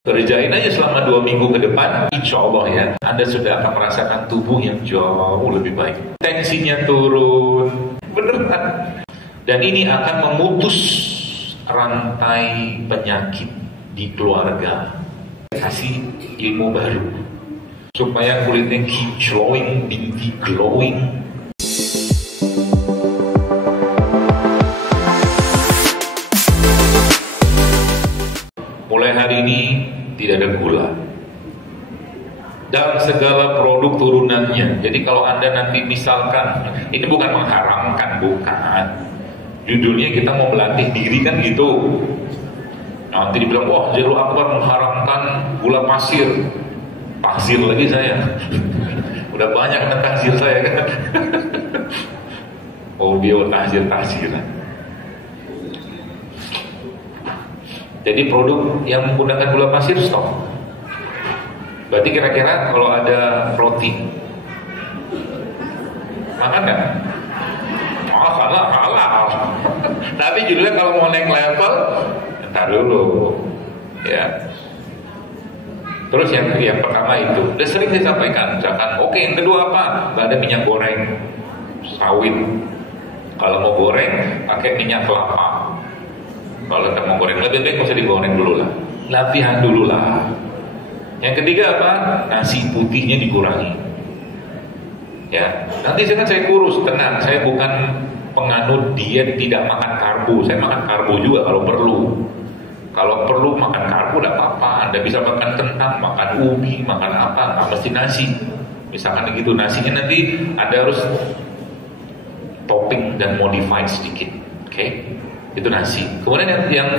Kerjain aja selama 2 minggu ke depan, insya Allah ya, Anda sudah akan merasakan tubuh yang jauh lebih baik. Tensinya turun, beneran. Dan ini akan memutus rantai penyakit di keluarga. Kasih ilmu baru supaya kulitnya keep glowing, binti glowing. Mulai hari ini tidak ada gula dalam segala produk turunannya. Jadi kalau Anda nanti misalkan, ini bukan mengharamkan, bukan. Judulnya kita mau melatih diri kan gitu. Nanti dibilang, wah Zero Akbar mengharamkan gula pasir. Pasir lagi saya. Udah banyak kan tahzir saya kan. Audio tahzir-tahziran. Jadi produk yang menggunakan gula pasir stop. Berarti kira-kira kalau ada roti, makan nggak? Oh kalah. Tapi judulnya kalau mau naik level, ntar dulu, ya. Terus yang pertama itu, udah sering saya sampaikan, misalkan, oke, yang kedua apa? Nggak ada minyak goreng sawit. Kalau mau goreng, pakai minyak kelapa. Kalau kita mau goreng, lebih baik usah digoreng dulu lah. Latihan dulu lah. Yang ketiga apa? Nasi putihnya dikurangi. Ya, nanti saya kurus, tenang. Saya bukan penganut diet tidak makan karbo. Saya makan karbo juga kalau perlu. Kalau perlu makan karbo tidak apa-apa. Anda bisa makan kentang, makan ubi, makan apa, nggak mesti nasi. Misalkan begitu, nasinya nanti Anda harus topping dan modified sedikit. Oke? Itu nasi. Kemudian yang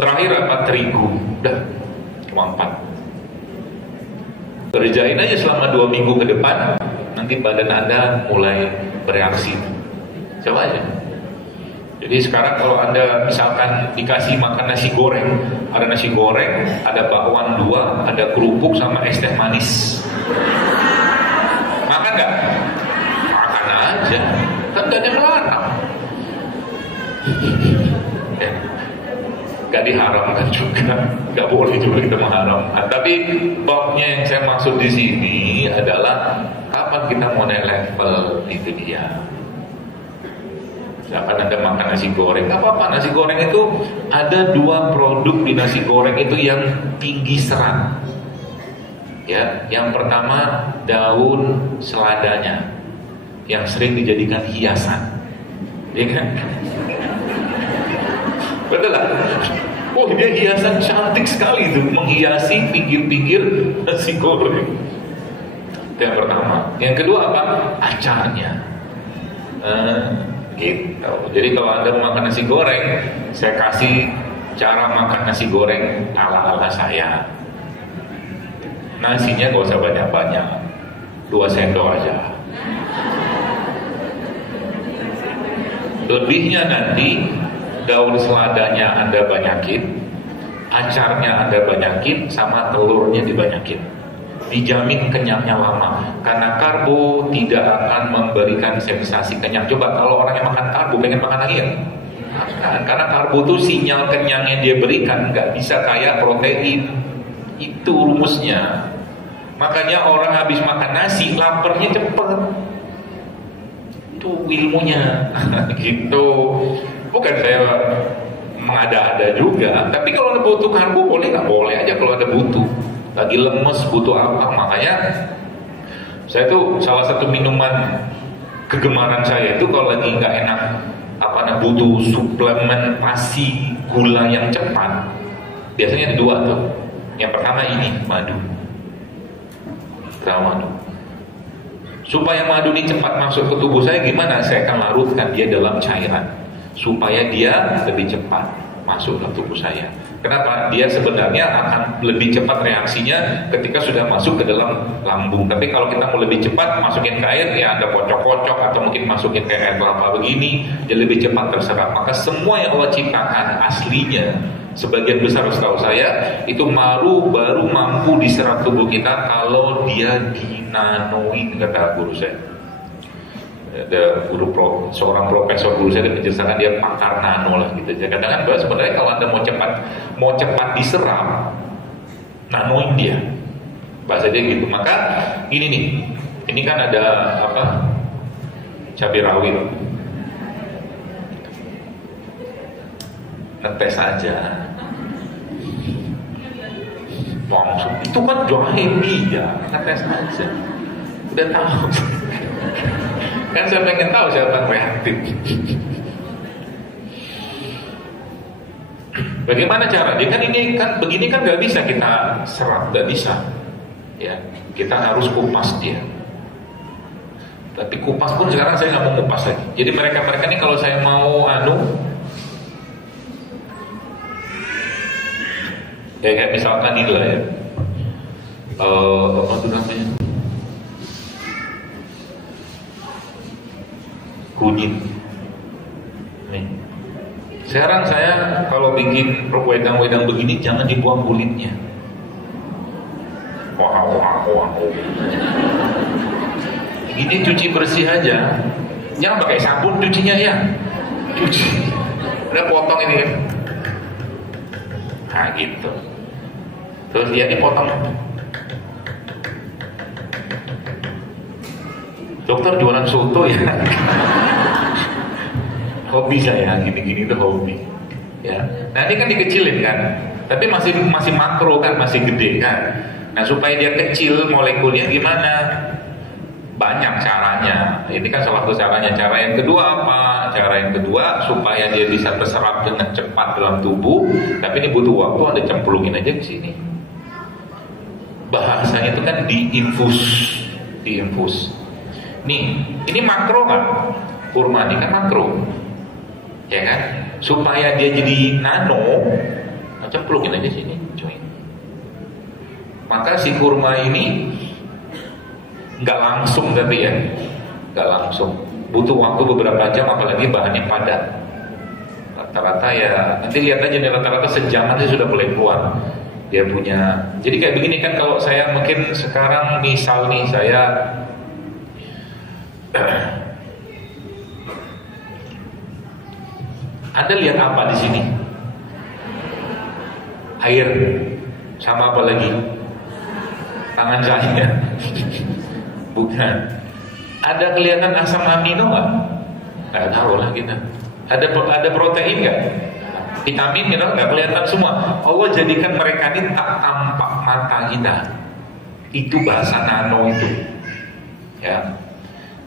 terakhir apa? Terigu. Udah, cuma 4. Kerjain aja selama 2 minggu ke depan, nanti badan Anda mulai bereaksi. Coba aja. Jadi sekarang kalau Anda misalkan dikasih makan nasi goreng, ada nasi goreng, ada bakwan 2, ada kerupuk sama es teh manis. Makan nggak? Makan aja. Kan gak ada melarang. Ya. Gak diharamkan juga, gak boleh juga kita mengharamkan. Tapi babnya yang saya maksud di sini adalah kapan kita mau naik level, itu dia. Misalkan Anda makan nasi goreng, gak apa-apa. Nasi goreng itu ada 2 produk di nasi goreng itu yang tinggi serat. Ya, yang pertama daun seladanya, yang sering dijadikan hiasan. Ya kan? Betul lah. Oh dia hiasan cantik sekali itu, menghiasi pinggir-pinggir nasi goreng. Itu yang pertama. Yang kedua apa? Acarnya. Gitu. Jadi kalau Anda mau makan nasi goreng, saya kasih cara makan nasi goreng ala-ala saya. Nasinya gak usah banyak-banyak, 2 sendok aja. Lebihnya nanti daun seladanya Anda banyakin, acarnya Anda banyakin, sama telurnya dibanyakin. Dijamin kenyangnya lama. Karena karbo tidak akan memberikan sensasi kenyang. Coba kalau orang yang makan karbo pengen makan lagi ya? Nah, karena karbo itu sinyal kenyangnya dia berikan nggak bisa kayak protein. Itu rumusnya. Makanya orang habis makan nasi laparnya cepet. Itu ilmunya. Gitu. Bukan saya mengada-ada juga. Tapi kalau ada butuh karbo boleh nggak? Boleh aja kalau ada butuh. Lagi lemes butuh apa? Makanya saya tuh salah satu minuman kegemaran saya itu kalau lagi nggak enak butuh suplementasi gula yang cepat. Biasanya ada 2 tuh. Yang pertama ini madu. Madu. Supaya madu ini cepat masuk ke tubuh saya gimana? Saya akan larutkan dia dalam cairan supaya dia lebih cepat masuk ke tubuh saya. Kenapa? Dia sebenarnya akan lebih cepat reaksinya ketika sudah masuk ke dalam lambung. Tapi kalau kita mau lebih cepat masukin ke air, ya Anda kocok-kocok atau mungkin masukin ke air kelapa begini, dia lebih cepat terserap. Maka semua yang Allah ciptakan aslinya, sebagian besar setahu saya itu baru mampu diserap tubuh kita kalau dia dinanoin, kata guru saya. Ada seorang profesor dulu saya menjelaskan dia pakar nano lah gitu. Dia katakan bahwa sebenarnya kalau Anda mau cepat diserap, nanoin dia. Bahasa dia gitu. Maka ini nih, ini kan ada apa? Cabai rawit. Ngetes aja. Langsung itu kan jahe ya, ngetes aja. Udah tahu. Kan saya pengen tahu siapa yang reaktif. Bagaimana cara? Dia kan ini kan begini kan nggak bisa kita serap, nggak bisa. Ya, kita harus kupas dia. Tapi kupas pun sekarang saya nggak mau kupas lagi. Jadi mereka ini kalau saya mau kayak misalkan inilah ya, apa itu namanya? Kunyit. Nih. Sekarang saya kalau bikin wedang-wedang begini jangan dibuang kulitnya. Wah. Ini cuci bersih aja. Jangan pakai sabun cucinya ya. Cuci. Udah potong ini kan. Nah gitu. Terus dia dipotong. Dokter jualan soto ya. Hobi saya gini-gini itu hobi. Ya. Nah ini kan dikecilin kan. Tapi masih makro kan, masih gede kan. Nah supaya dia kecil molekulnya gimana? Banyak caranya. Ini kan salah satu caranya. Cara yang kedua apa? Cara yang kedua supaya dia bisa terserap dengan cepat dalam tubuh. Tapi ini butuh waktu, Anda cemplungin aja ke sini. Bahasanya itu kan diinfus. Nih, ini makro kan? Kurma ini kan makro. Ya kan? Supaya dia jadi nano, cemplungin aja sini, coy. Maka si kurma ini nggak langsung tapi ya, nggak langsung. Butuh waktu beberapa jam, apalagi bahannya padat. Rata-rata ya, nanti lihat aja nih rata-rata sejaman dia sudah mulai keluar. Dia punya. Jadi kayak begini kan kalau saya mungkin sekarang misal nih saya Anda lihat apa di sini? Air sama apa lagi? Tangan saya. Bukan. Ada kelihatan asam amino nggak? Nggak tahu lah kita. Ada protein nggak? Vitamin gitu nggak kelihatan semua. Allah jadikan mereka ini tak tampak mata kita. Itu bahasa nano itu. Ya.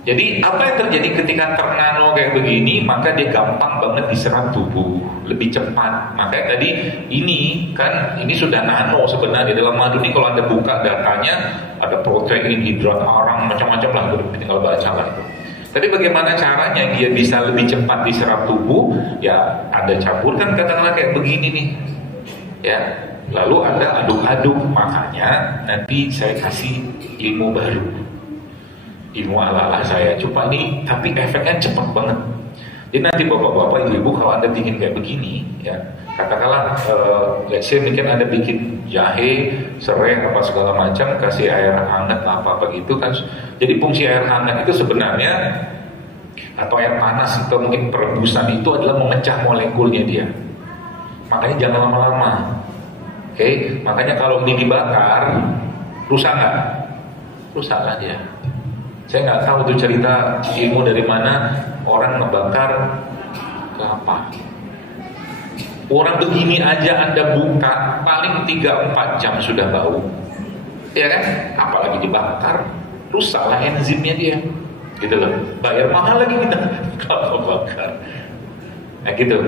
Jadi apa yang terjadi ketika ternano kayak begini, maka dia gampang banget diserap tubuh, lebih cepat. Makanya tadi ini sudah nano sebenarnya. Dalam madu ini kalau Anda buka datanya ada protein, hidrat, arang, macam-macam lah, tinggal baca lah itu. Tapi bagaimana caranya dia bisa lebih cepat diserap tubuh? Ya Anda campurkan katakanlah kayak begini nih, ya. Lalu Anda aduk-aduk, makanya nanti saya kasih ilmu baru. Ilmu ala-ala saya, coba nih, tapi efeknya cepat banget. Jadi nanti bapak-bapak, ibu-ibu kalau Anda bikin kayak begini, ya katakanlah, let's say mungkin Anda bikin jahe, serai, apa segala macam, kasih air hangat apa-apa gitu kan. Jadi fungsi air hangat itu sebenarnya, atau air panas atau mungkin perebusan itu adalah memecah molekulnya dia. Makanya jangan lama-lama. Oke, makanya kalau ini dibakar, rusak nggak? Rusak lah dia. Saya nggak tahu tuh cerita ilmu dari mana orang ngebakar kelapa. Orang begini aja Anda buka paling 3-4 jam sudah bau, ya kan? Apalagi dibakar, rusaklah enzimnya dia, gitu loh. Bayar mahal lagi kita kalau bakar. Nah gitu.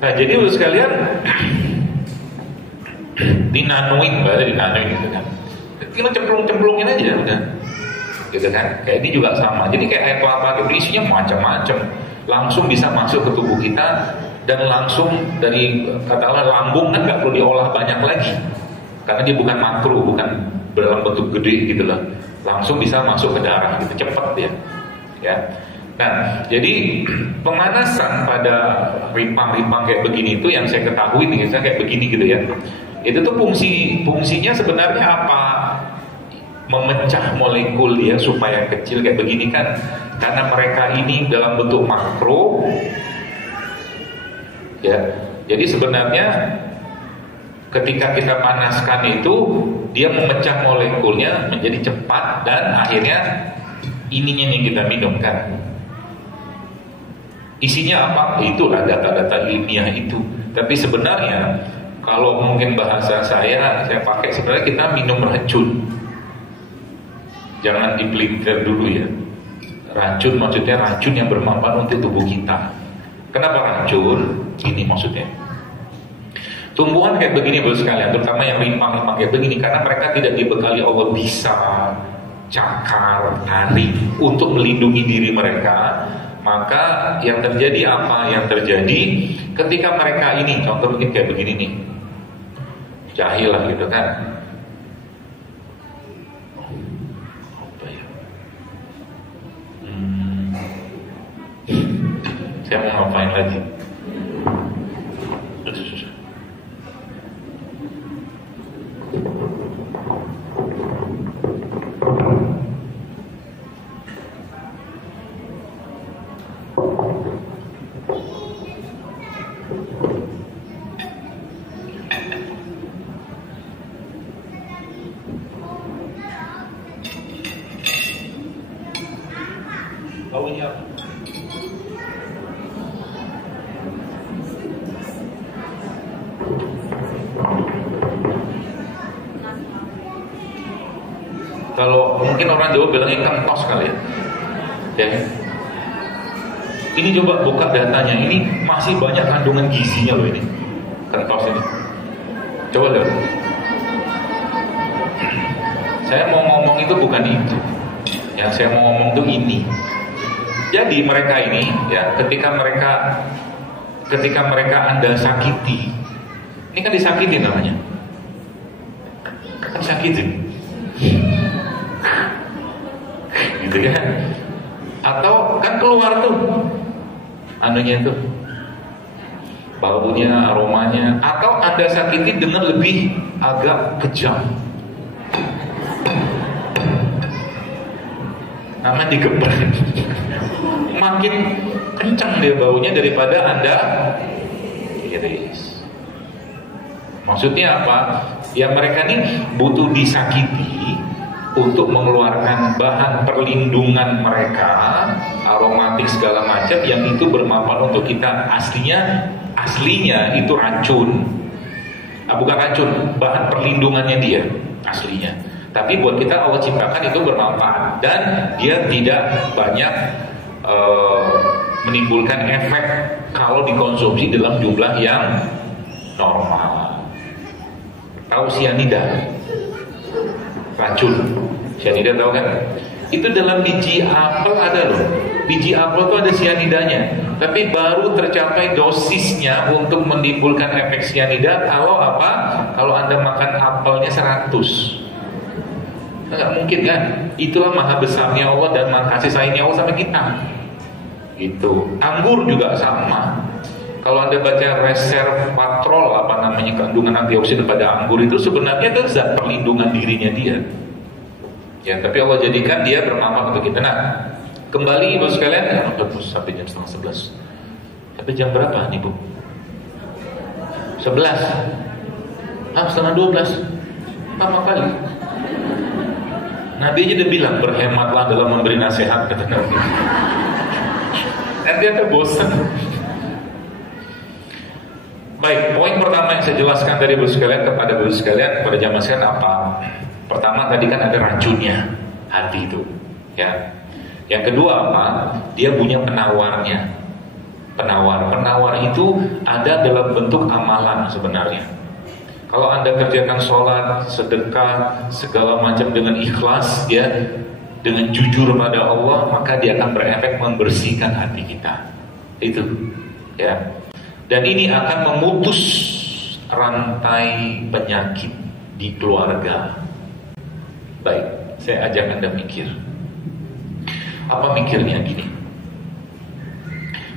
Nah jadi sekalian dinanoin, berarti dinanoin gitu kan. Kita cemplungin aja udah. Gitu kan, kayak ini juga sama. Jadi kayak air kelapa itu isinya macam-macam, langsung bisa masuk ke tubuh kita dan langsung dari katakanlah lambung kan nggak perlu diolah banyak lagi, karena dia bukan makro, bukan dalam bentuk gede gitu lah, langsung bisa masuk ke darah gitu, cepat dia. Ya. Nah, jadi pemanasan pada rimpang-rimpang kayak begini itu yang saya ketahui nih, misalnya kayak begini gitu ya. Itu tuh fungsinya sebenarnya apa? Memecah molekul dia supaya kecil kayak begini kan. Karena mereka ini dalam bentuk makro, ya. Jadi sebenarnya ketika kita panaskan itu, dia memecah molekulnya menjadi cepat dan akhirnya ininya yang kita minum kan. Isinya apa? Itulah data-data ilmiah itu. Tapi sebenarnya kalau mungkin bahasa saya pakai, sebenarnya kita minum racun. Jangan dipelintir dulu ya. Racun maksudnya racun yang bermanfaat untuk tubuh kita. Kenapa racun? Ini maksudnya. Tumbuhan kayak begini bos sekalian, terutama yang rimpang-rimpang kayak begini, karena mereka tidak dibekali Allah bisa cakar, tarik untuk melindungi diri mereka. Maka yang terjadi apa? Yang terjadi ketika mereka ini, contoh mungkin kayak begini nih, jahil lah gitu kan. Saya mau ngapain lagi? Baunya apa? Kalau mungkin orang Jawa bilangnya kentos kali ya. Ya. Ini coba buka datanya, ini masih banyak kandungan gizinya loh ini. Kentos ini. Coba lihat. Saya mau ngomong itu bukan itu. Yang saya mau ngomong itu ini. Jadi mereka ini ya, ketika mereka Anda sakiti, ini kan disakiti namanya. Kan sakitin. Gitu kan? Atau kan keluar tuh anunya tuh, baunya, aromanya. Atau Anda sakiti dengan lebih agak kejam, namanya digeber. Makin kencang dia baunya daripada Anda iris. Maksudnya apa? Ya mereka ini butuh disakiti untuk mengeluarkan bahan perlindungan mereka, aromatik segala macam yang itu bermanfaat untuk kita. Aslinya itu racun. Bukan racun, bahan perlindungannya dia aslinya. Tapi buat kita Allah ciptakan itu bermanfaat dan dia tidak banyak menimbulkan efek kalau dikonsumsi dalam jumlah yang normal. Tahu sianida? Racun. Sianida tahu kan? Itu dalam biji apel ada loh. Biji apel itu ada sianidanya. Tapi baru tercapai dosisnya untuk menimbulkan efek sianida kalau apa? Kalau Anda makan apelnya 100. Nggak mungkin kan? Itulah maha besarnya Allah dan maha kasih sayangnya Allah sama kita. Gitu. Anggur juga sama. Kalau Anda baca resveratrol, apa namanya, kandungan antioksidan pada anggur itu sebenarnya itu zat perlindungan dirinya dia. Ya, tapi Allah jadikan dia bermanfaat untuk kita. Nah, kembali ibu sekalian, sampai jam 10:30. Sampai jam berapa nih bu? 11. 11:30. Lama kali. Nabi aja udah bilang berhematlah dalam memberi nasihat, kata Nabi. Nanti ada bosan. Baik, poin pertama yang saya jelaskan dari ibu sekalian kepada ibu sekalian, kepada jamaah sekalian apa? Pertama tadi kan ada racunnya, hati itu, ya. Yang kedua apa? Dia punya penawarnya. Penawar itu ada dalam bentuk amalan sebenarnya. Kalau Anda kerjakan sholat, sedekah, segala macam dengan ikhlas, ya, dengan jujur pada Allah, maka dia akan berefek membersihkan hati kita. Itu, ya. Dan ini akan memutus rantai penyakit di keluarga. Baik, saya ajak Anda mikir. Apa mikirnya gini?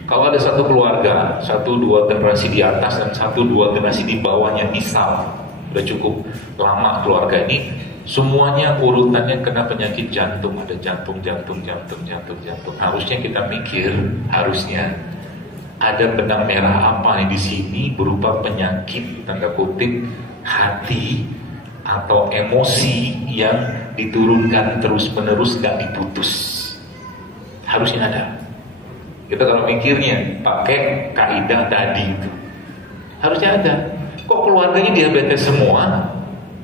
Kalau ada satu keluarga, 1-2 generasi di atas dan 1-2 generasi di bawahnya misal, udah cukup lama keluarga ini, semuanya urutannya kena penyakit jantung, ada jantung. Harusnya kita mikir, harusnya ada benang merah apa nih di sini berupa penyakit tanda kutip hati atau emosi yang diturunkan terus menerus gak diputus. Harusnya ada. Kita kalau mikirnya pakai kaidah tadi itu, harusnya ada. Kok keluarganya diabetes semua?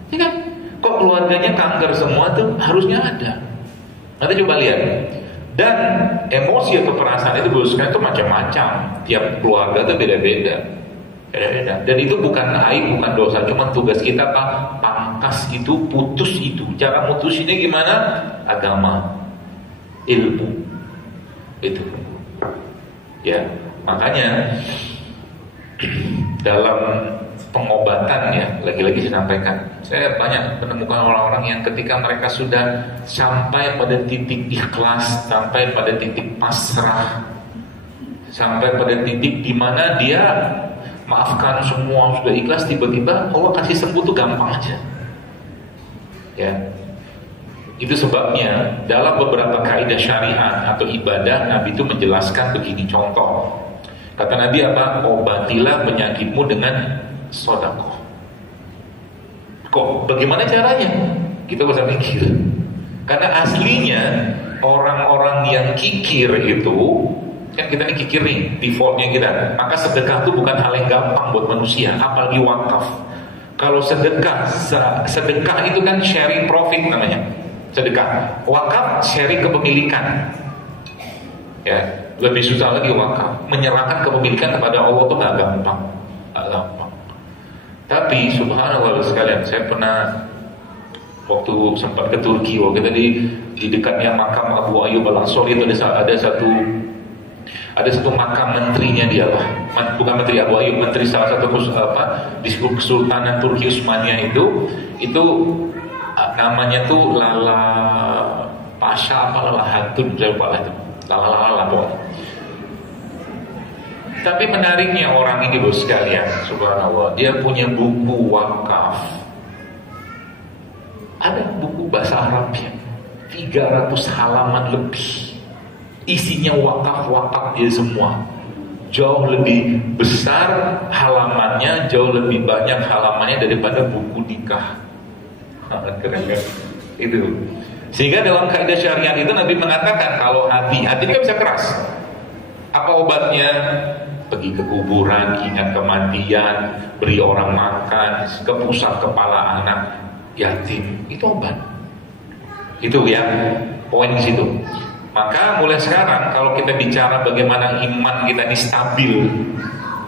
Ya kan? Kok keluarganya kanker semua tuh harusnya ada. Nanti coba lihat. Dan emosi atau perasaan itu itu macam-macam. Tiap keluarga tuh beda-beda. Dan itu bukan aib, bukan dosa. Cuma tugas kita pangkas itu, putus itu. Cara mutusinnya gimana? Agama, ilmu. Itu. Ya, makanya dalam pengobatan ya, lagi-lagi saya sampaikan, saya banyak menemukan orang-orang yang ketika mereka sudah sampai pada titik ikhlas, sampai pada titik pasrah, sampai pada titik di mana dia maafkan semua, sudah ikhlas, tiba-tiba Allah kasih sembuh tuh gampang aja. Ya, itu sebabnya dalam beberapa kaidah syariat atau ibadah Nabi itu menjelaskan begini, contoh kata Nabi apa? Obatilah penyakitmu dengan sedekah. Kok? Bagaimana caranya? Kita bisa mikir. Karena aslinya orang-orang yang kikir itu, kan kita ini kikir nih, defaultnya kita. Maka sedekah itu bukan hal yang gampang buat manusia, apalagi wakaf. Kalau sedekah itu kan sharing profit namanya. Sedekah. Wakaf sharing kepemilikan. Ya, lebih susah lagi wakaf. Menyerahkan kepemilikan kepada Allah itu nggak gampang. Tapi subhanallah sekalian, saya pernah waktu sempat ke Turki, waktu itu di dekatnya makam Abu Ayyub Al-Ansari itu ada satu makam menterinya dia lah, bukan menteri Abu Ayyub, menteri salah satu di Kesultanan Turki Utsmaniyah itu namanya tuh Lala Pasha apa Lala Hatun, saya lupa lah itu, Lala pokoknya. Tapi menariknya orang ini bos sekalian, subhanallah, dia punya buku wakaf. Ada buku bahasa Arabnya 300 halaman lebih. Isinya wakaf dia semua. Jauh lebih besar halamannya, jauh lebih banyak halamannya daripada buku nikah. Keren kan? Itu. Sehingga dalam kaidah syariat itu Nabi mengatakan kalau hati kan bisa keras. Apa obatnya? Pergi ke kuburan, ingat kematian, beri orang makan, ke pusat kepala anak yatim, itu obat. Itu ya poin di situ. Maka mulai sekarang kalau kita bicara bagaimana iman kita ini stabil,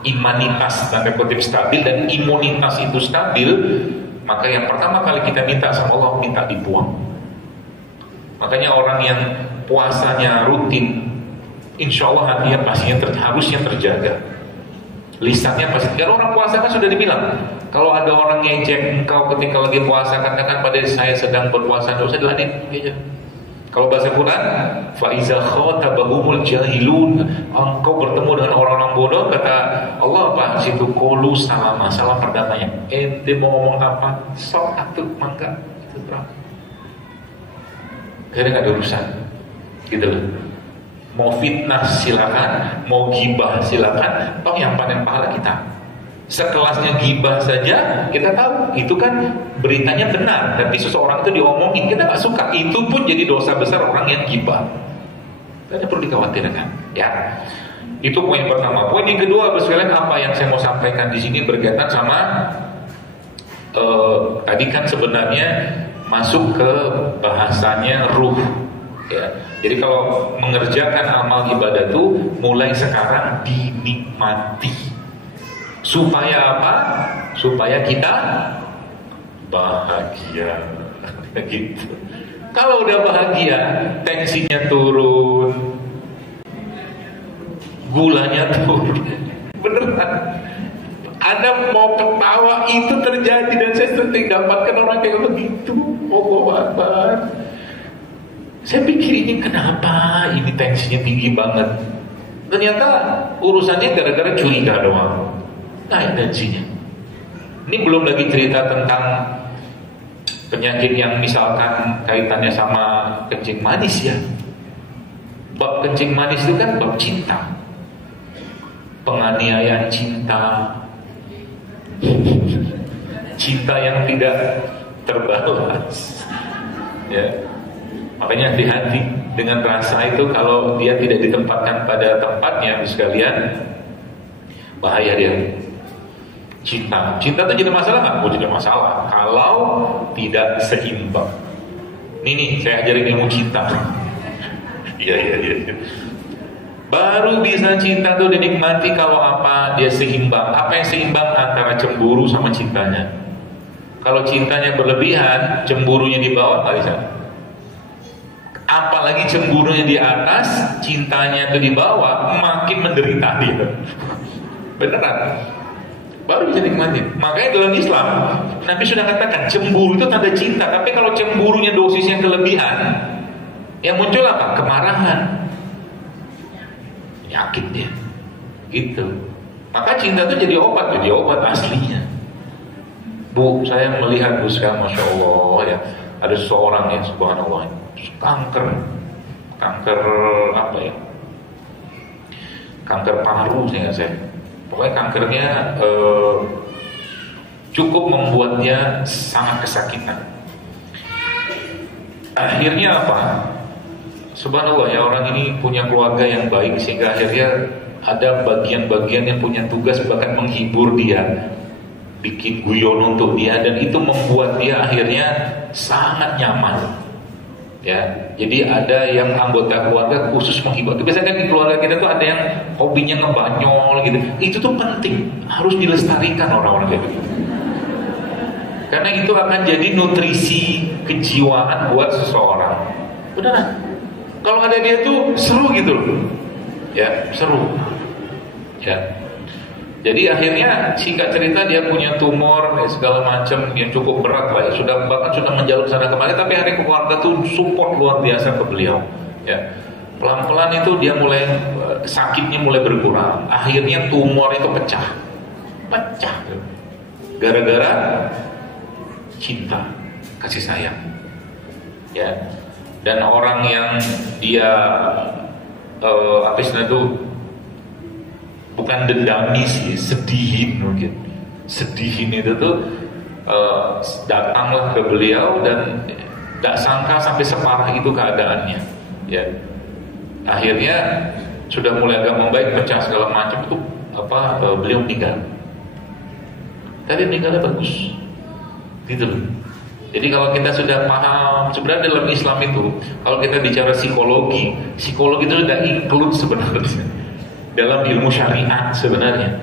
imanitas tanda kutip stabil dan imunitas itu stabil, maka yang pertama kali kita minta sama Allah, minta dibuang. Makanya orang yang puasanya rutin, insya Allah hatinya pastinya harusnya terjaga. Lisannya pasti. Karena orang puasa kan sudah dibilang, kalau ada orang ngejek engkau ketika lagi puasa, katakan pada saya sedang berpuasa, tidak usah diladenin. Kalau bahasa Quran, faiza khatabahumul jahilun, engkau bertemu dengan orang-orang bodoh, kata Allah apa? Situ qulu salama, salam perdamaian. Ente mau ngomong apa? Sok atuh mangga. Itu berapa? Karena nggak ada urusan, gitu loh. Mau fitnah silakan, mau gibah silakan, toh yang panen pahala kita. Sekelasnya gibah saja kita tahu itu kan beritanya benar, tapi seseorang itu diomongin kita nggak suka, itu pun jadi dosa besar orang yang gibah. Tidak perlu dikhawatirkan, ya. Itu poin pertama. Poin yang kedua, sekalian, apa yang saya mau sampaikan di sini berkaitan sama tadi kan sebenarnya masuk ke bahasanya ruh. Ya, jadi kalau mengerjakan amal ibadah itu mulai sekarang dinikmati. Supaya apa? Supaya kita bahagia. Gitu. Kalau udah bahagia, tensinya turun, gulanya turun. Beneran. Anda mau ketawa itu terjadi dan saya sering dapatkan orang kayak begitu. Oh Akbar. Saya pikir ini kenapa ini tensinya tinggi banget. Ternyata urusannya gara-gara curiga doang. Naik tensinya. Ini belum lagi cerita tentang penyakit yang misalkan kaitannya sama kencing manis ya. Bab kencing manis itu kan bab cinta, penganiayaan cinta, cinta yang tidak terbalas. Ya, makanya hati-hati dengan rasa itu. Kalau dia tidak ditempatkan pada tempatnya, sekalian, bahaya dia. Cinta itu jadi masalah nggak? Oh, jadi masalah kalau tidak seimbang. Ini saya ajarin ilmu cinta. Iya. Baru bisa cinta tuh dinikmati kalau apa? Dia seimbang. Apa yang seimbang antara cemburu sama cintanya? Kalau cintanya berlebihan, cemburunya di bawah, nggak bisa. Apalagi cemburunya di atas, cintanya itu di bawah, makin menderita dia. Beneran. Baru bisa dinikmati. Makanya dalam Islam, Nabi sudah katakan cemburu itu tanda cinta. Tapi kalau cemburunya dosisnya kelebihan, yang muncul apa? Kemarahan, penyakit dia, gitu. Maka cinta itu jadi obat aslinya. Bu, saya melihat Bu sekarang, masya Allah ya, ada seseorang yang subhanallah kanker apa ya? Kanker paru saya. Pokoknya kankernya cukup membuatnya sangat kesakitan. Akhirnya apa? Subhanallah ya, orang ini punya keluarga yang baik sehingga akhirnya ada bagian-bagian yang punya tugas bahkan menghibur dia, bikin guyon untuk dia, dan itu membuat dia akhirnya sangat nyaman. Ya, jadi ada yang anggota keluarga khusus menghibur. Itu biasanya kan di keluarga kita tuh ada yang hobinya ngebanyol gitu. Itu tuh penting, harus dilestarikan orang-orang kayak gitu. Karena itu akan jadi nutrisi kejiwaan buat seseorang. Beneran. Kalau ada dia tuh seru gitu loh. Ya, seru. Ya. Jadi akhirnya singkat cerita dia punya tumor ya, segala macam yang cukup berat lah ya. Bahkan sudah menjalur sana kemari, tapi hari keluarga tuh support luar biasa ke beliau. Ya. Pelan-pelan itu dia mulai sakitnya mulai berkurang. Akhirnya tumor itu pecah. Gara-gara cinta, kasih sayang. Ya. Dan orang yang dia apa istilahnya itu, bukan dendami sih, sedihin mungkin. Sedihin itu tuh datanglah ke beliau dan gak sangka sampai separah itu keadaannya. Ya, akhirnya sudah mulai agak membaik, pecah segala macam itu beliau meninggal. Tapi meninggalnya bagus, gitu loh. Jadi kalau kita sudah paham sebenarnya dalam Islam itu, kalau kita bicara psikologi itu sudah include sebenarnya dalam ilmu syariat sebenarnya.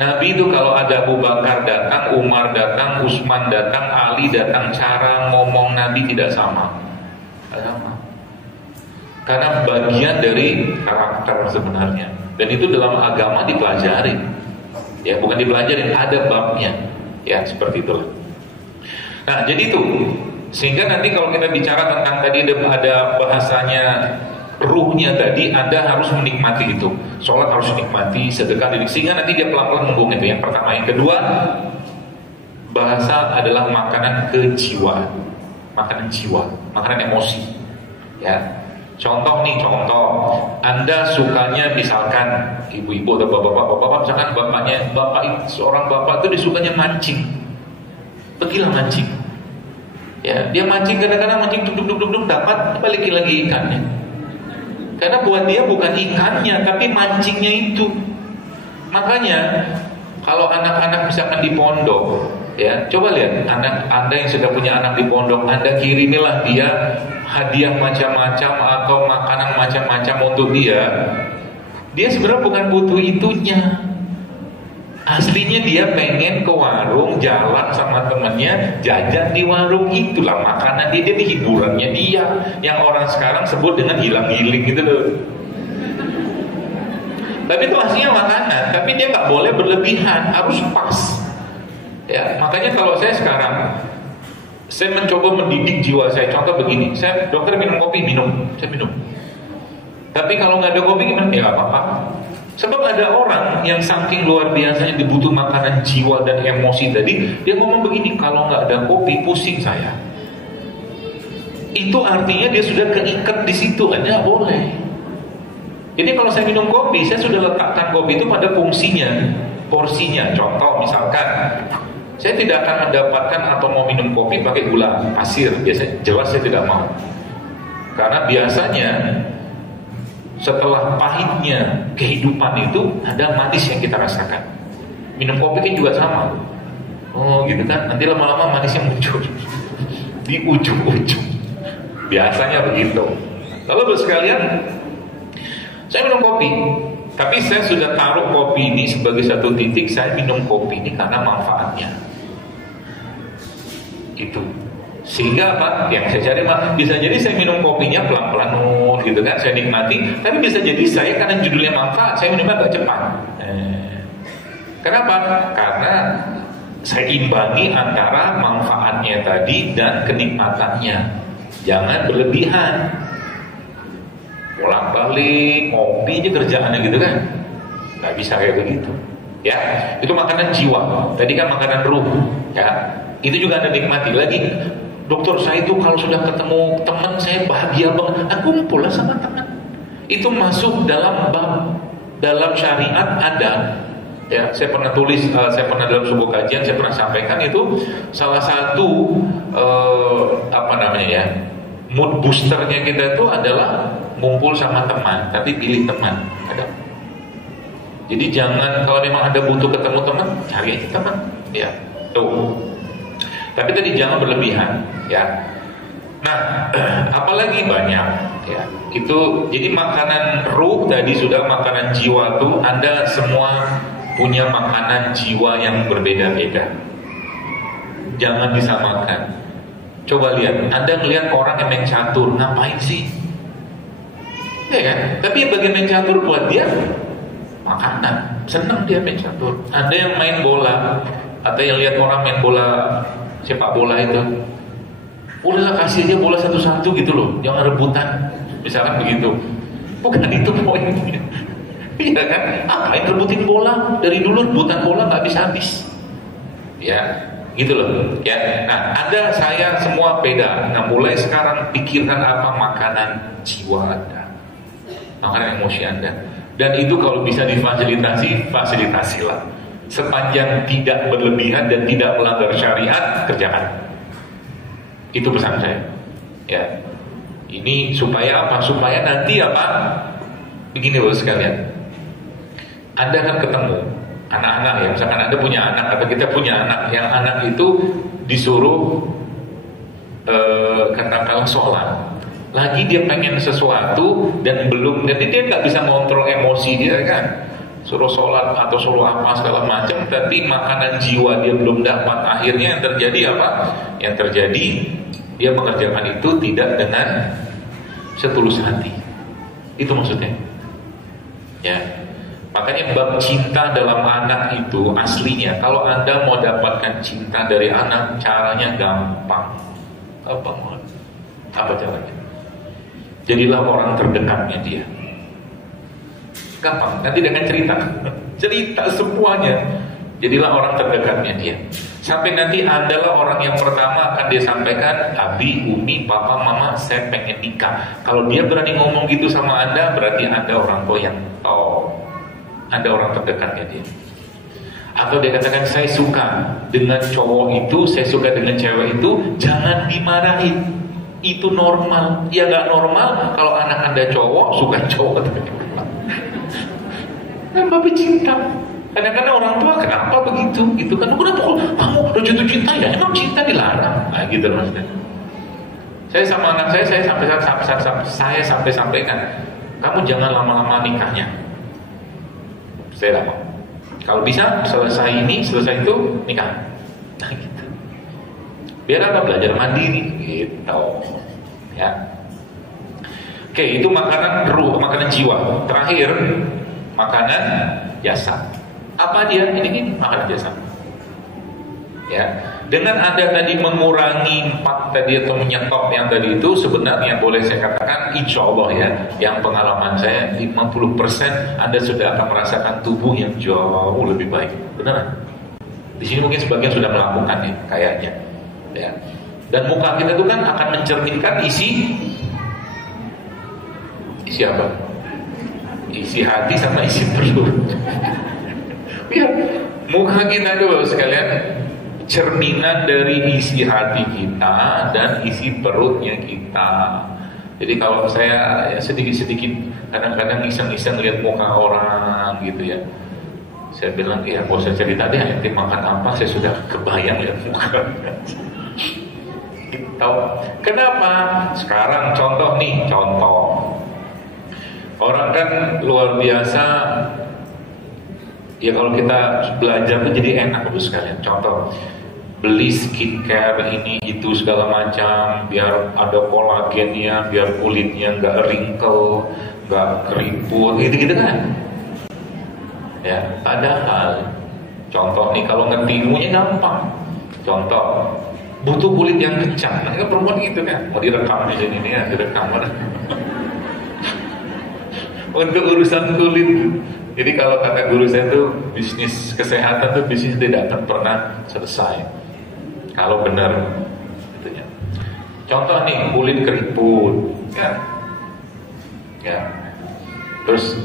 Nabi itu kalau ada Abu Bakar datang, Umar datang, Utsman datang, Ali datang, cara ngomong Nabi tidak sama. Karena bagian dari karakter sebenarnya. Dan itu dalam agama dipelajari. Ya, bukan dipelajari, ada babnya. Ya, seperti itulah. Nah, jadi itu. Sehingga nanti kalau kita bicara tentang tadi ada bahasanya ruhnya tadi, Anda harus menikmati itu. Sholat harus menikmati, sedekah, sehingga nanti dia pelan-pelan membuang itu. Yang pertama. Yang kedua, bahasa adalah makanan kejiwaan, makanan jiwa, makanan emosi. Ya, contoh, Anda sukanya misalkan ibu-ibu atau bapak-bapak, misalkan seorang bapak itu disukanya mancing, pergilah mancing. Ya, dia mancing, kadang-kadang mancing duk dapat, balikin lagi ikannya. Karena buat dia bukan ikannya, tapi mancingnya itu. Makanya kalau anak-anak misalkan di pondok, ya coba lihat anak Anda yang sudah punya anak di pondok, Anda kirimilah dia hadiah macam-macam atau makanan macam-macam untuk dia. Dia sebenarnya bukan butuh itunya. Aslinya dia pengen ke warung, jalan sama temennya, jajan di warung, itulah makanan dia hiburannya dia, yang orang sekarang sebut dengan hilang-hiling gitu loh. Tapi itu aslinya makanan, tapi dia nggak boleh berlebihan, harus pas. Ya, makanya kalau saya sekarang, saya mencoba mendidik jiwa saya. Contoh begini, saya dokter minum kopi, saya minum. Tapi kalau nggak ada kopi gimana? Ya nggak apa-apa. Sebab ada orang yang saking luar biasanya dibutuh makanan jiwa dan emosi tadi, dia ngomong begini, kalau nggak ada kopi pusing saya. Itu artinya dia sudah keikat di situ, nggak boleh. Jadi kalau saya minum kopi, saya sudah letakkan kopi itu pada fungsinya, porsinya. Contoh misalkan, saya tidak akan mendapatkan atau mau minum kopi pakai gula pasir, biasanya jelas saya tidak mau. Karena biasanya setelah pahitnya kehidupan itu ada manis yang kita rasakan. Minum kopi kan juga sama. Oh gitu kan, nanti lama-lama manisnya muncul di ujung-ujung. Biasanya begitu. Lalu Bapak sekalian, saya minum kopi, tapi saya sudah taruh kopi ini sebagai satu titik. Saya minum kopi ini karena manfaatnya. Itu. Sehingga apa? Yang saya cari bisa jadi saya minum kopinya pelan-pelan gitu kan, saya nikmati. Tapi bisa jadi saya karena judulnya manfaat, saya minumnya agak cepat. Kenapa? Karena saya imbangi antara manfaatnya tadi dan kenikmatannya. Jangan berlebihan. Bolak-balik ngopi aja kerjaannya gitu kan, nggak bisa kayak begitu. Ya, itu makanan jiwa. Tadi kan makanan ruh. Ya, itu juga Anda nikmati lagi. Dokter, saya itu kalau sudah ketemu teman saya bahagia banget. Aku kumpul lah sama teman. Itu masuk dalam bab, dalam syariat ada. Ya, saya pernah tulis, saya pernah dalam sebuah kajian, saya pernah sampaikan itu salah satu mood boosternya kita itu adalah ngumpul sama teman, tapi pilih teman. Ada. Jadi jangan kalau memang Anda butuh ketemu teman, cari aja teman. Ya, tuh. Tapi tadi jangan berlebihan, ya. Nah, apalagi banyak, ya. Itu jadi makanan ruh tadi sudah, makanan jiwa tuh Anda semua punya makanan jiwa yang berbeda-beda. Jangan disamakan. Coba lihat, Anda ngelihat orang yang main catur, ngapain sih? Ya kan? Tapi bagi main catur buat dia makanan, senang dia main catur. Ada yang main bola, atau yang lihat orang main bola, sepak bola itu, udah kasih aja bola satu-satu gitu loh, jangan rebutan, misalkan begitu. Bukan itu poinnya. Iya kan? Apain rebutin bola? Dari dulu rebutan bola nggak habis-habis. Ya, gitu loh. Ya, nah ada saya semua beda. Nah mulai sekarang pikirkan apa makanan jiwa Anda, makanan emosi Anda. Dan itu kalau bisa difasilitasi, fasilitasilah. Sepanjang tidak berlebihan dan tidak melanggar syariat, kerjakan. Itu pesan saya. Ya, ini supaya apa? Supaya nanti apa? Begini loh sekalian. Anda akan ketemu anak-anak ya, misalkan Anda punya anak atau kita punya anak, yang anak itu disuruh katakanlah sholat. Lagi dia pengen sesuatu dan belum, jadi dia nggak bisa mengontrol emosi dia kan, suruh sholat atau suruh apa segala macam, tapi makanan jiwa dia belum dapat. Akhirnya yang terjadi apa? Yang terjadi dia mengerjakan itu tidak dengan setulus hati. Itu maksudnya. Ya, makanya bab cinta dalam anak itu aslinya, kalau Anda mau dapatkan cinta dari anak, caranya gampang banget. Apa caranya? Jadilah orang terdekatnya dia. Gampang, nanti dengan cerita semuanya. Jadilah orang terdekatnya dia. Sampai nanti Andalah orang yang pertama akan dia sampaikan, Abi, Umi, Papa, Mama, saya pengen nikah. Kalau dia berani ngomong gitu sama Anda, berarti Anda orang tua yang tahu. Anda orang terdekatnya dia. Atau dia katakan, saya suka dengan cowok itu, saya suka dengan cewek itu, jangan dimarahin. Itu normal. Ya gak normal kalau anak Anda cowok suka cowok. Kan Bapak cinta. Kadang-kadang orang tua kenapa begitu? Gitu kan, kenapa kamu udah jatuh cinta ya? Emang cinta dilarang? Nah gitu maksudnya. Saya sama anak saya sampai sampaikan, kamu jangan lama-lama nikahnya. Saya lama. Kalau bisa selesai ini, selesai itu nikah. Nah gitu. Biar apa? Belajar mandiri gitu. Ya. Oke, itu makanan ruh, makanan jiwa. Terakhir, makanan jasa. Apa dia? Ini makanan jasa. Ya. Dengan Anda tadi mengurangi 4 tadi atau menyetop yang tadi itu, sebenarnya boleh saya katakan insya Allah ya, yang pengalaman saya 50% Anda sudah akan merasakan tubuh yang jauh lebih baik. Benar? Di sini mungkin sebagian sudah melakukan ya, kayaknya. Ya. Dan muka kita itu kan akan mencerminkan isi apa? Isi hati sama isi perut. Ya, muka kita itu sekalian cerminan dari isi hati kita dan isi perutnya kita. Jadi kalau saya ya sedikit-sedikit kadang-kadang iseng-iseng lihat muka orang gitu ya, saya bilang ya gak usah cerita deh nanti makan apa, saya sudah kebayang lihat muka. Tahu kenapa? Sekarang contoh orang kan luar biasa ya, kalau kita belajar tuh jadi enak terus sekalian. Contoh, beli skincare ini itu segala macam biar ada kolagennya, biar kulitnya nggak wrinkle, nggak keriput, gitu-gitu kan. Ya, padahal contoh nih, kalau ngerti ilmunya gampang. Contoh, butuh kulit yang kencang. Nah, kan perempuan gitu kan, mau direkam di sini nih, direkam mana? Untuk urusan kulit. Jadi kalau kata guru saya tuh, bisnis kesehatan tuh bisnis tidak akan pernah selesai kalau benar itunya. Contoh nih, kulit keriput, ya. Terus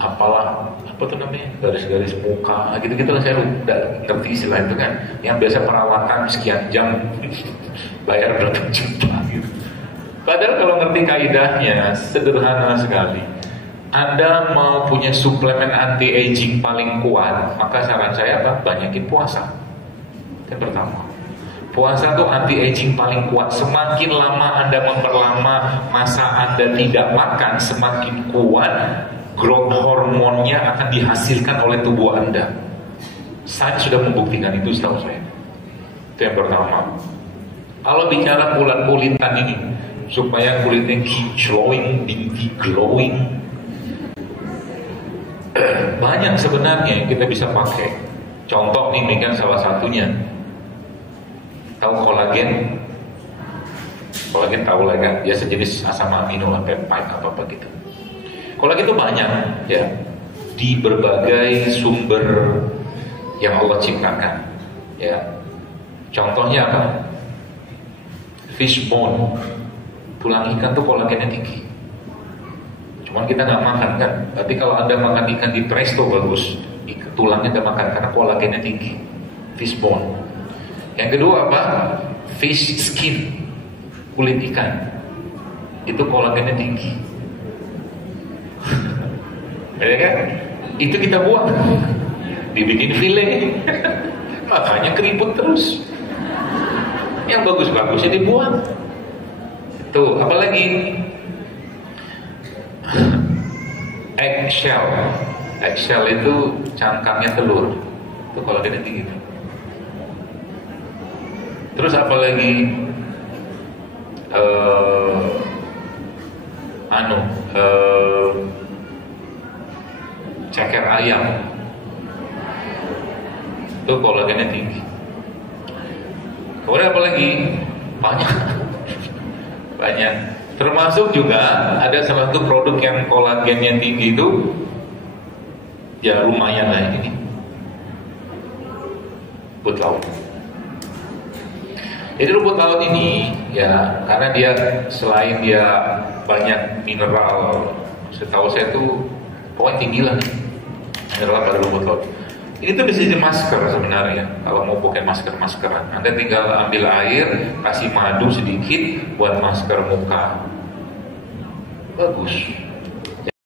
apa tuh namanya, garis-garis muka, gitu-gitu lah, saya udah ngerti istilah itu kan. Yang biasa perawatan sekian jam, bayar berapa juta gitu. Padahal kalau ngerti kaidahnya, sederhana sekali. Anda mau punya suplemen anti-aging paling kuat, maka saran saya apa? Banyakin puasa. Yang pertama, puasa tuh anti-aging paling kuat. Semakin lama Anda memperlama masa Anda tidak makan, semakin kuat growth hormonnya akan dihasilkan oleh tubuh Anda. Sains sudah membuktikan itu setahu saya. Itu yang pertama. Kalau bicara kulit-kulitan ini, supaya kulitnya keep glowing, glowing, banyak sebenarnya yang kita bisa pakai. Contoh nih, kan salah satunya. Tahu kolagen? Kolagen tahu lah kan? Dia sejenis asam amino, peptide apa gitu. Kolagen itu banyak ya, di berbagai sumber yang Allah ciptakan. Ya. Contohnya apa? Fish bone, tulang ikan tuh kolagennya tinggi. Cuman kita nggak makan kan. Tapi kalau Anda makan ikan di presto bagus, tulangnya nggak makan karena kolagennya tinggi. Fish bone. Yang kedua apa? Fish skin, kulit ikan. Itu kolagennya tinggi. Ya kan? Itu kita buang, dibikin file. Makanya keriput terus. Yang bagus-bagusnya dibuang. Tuh, apalagi? Eggshell. Eggshell itu cangkangnya telur. Itu kolagennya tinggi. Terus apalagi? Ceker ayam. Itu kolagennya tinggi. Kemudian apalagi? Banyak. Termasuk juga ada salah satu produk yang kolagennya tinggi itu, ya lumayan lah ini, rumput laut. Jadi rumput laut ini ya, karena dia selain dia banyak mineral, setahu saya tuh pokoknya tinggi lah nih mineral pada rumput laut. Ini tuh bisa jadi masker sebenarnya. Kalau mau pakai maskeran, Anda tinggal ambil air, kasih madu sedikit buat masker muka. Bagus.